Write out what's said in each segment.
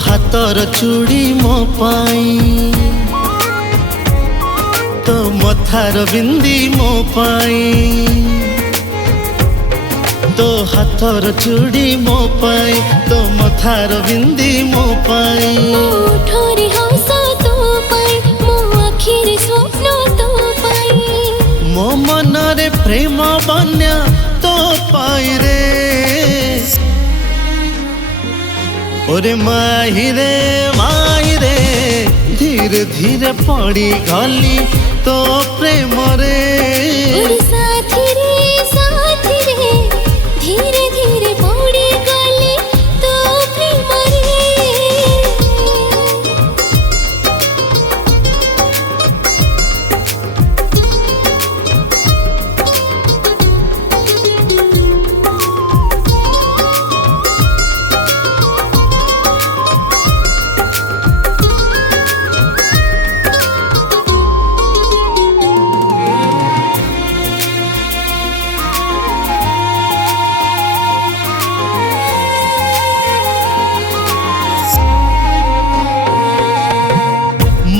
हाथर चूड़ी मो पाई तो मथार बिंदी मो पाई तो हाथर चूड़ी मो पाई तो मथार बिंदी मो पाई ओठरे हस तो पाई मो आखिरे स्वप्न तो पाई मो मनरे प्रेम बन्या तो पाई रे ओरे माही रे धीरे धीरे पड़ी गली तो प्रेम रे साथी रे धीरे धीरे पड़ी गली तो प्रेम रे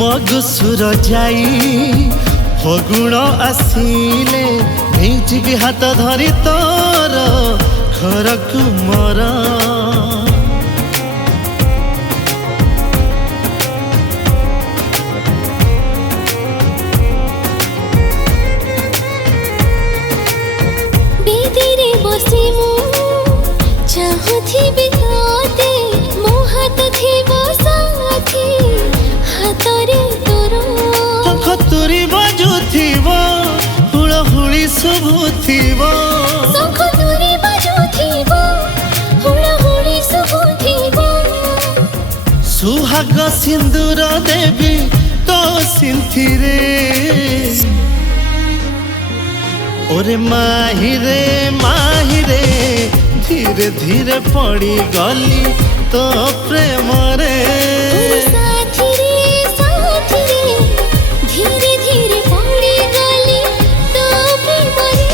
मगुसुर जाई फगुण आसिले भेजी हाथ धरी तोर घर को मोर बेदीरे बसी मु चाहुथिबे तोते मो हाथ थिबो साथी हातरे तोरो खतुरी बाजुथिबो हुळहुळी शुभुथिबो खतुरी बाजुथिबो हुळहुळी शुभुथिबो सुहाग सिंदूर देवी तो सिंथिरे ओरे माही रे धीरे धीरे पड़ी गली तो प्रेम रे साथी रे धीरे धीरे पड़ी गली तो प्रेम रे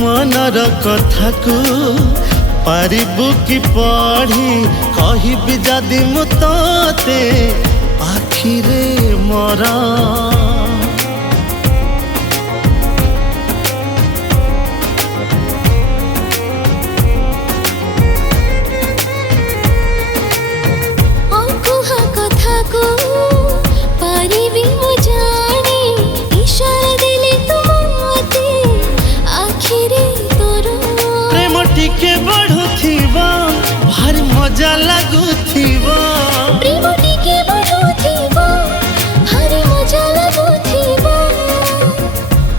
मनर कथा को पारिबु कि पढ़ी कहिबि जदि मु तोते आखिरे मोरा अकुहा कथा को पारिबि मु जानी इशारा देले तुमते आखिरे तोरो प्रेम टिके बढ़ुथिबा भारी मजा लागुथिबा प्रेम टिके बढ़ुथिबा भारी मजा लागुथिबा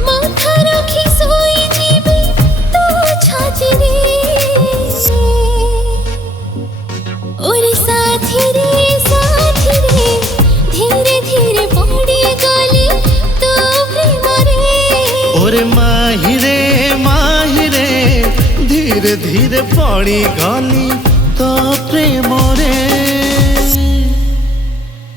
माथा रखी सोई जीबे तो छाती रे ओरे साथी रे धीरे धीरे पड़ी गली तो प्रेम रे ओरे माही रे धीरे धीरे पड़ी गली तो प्रेम रे।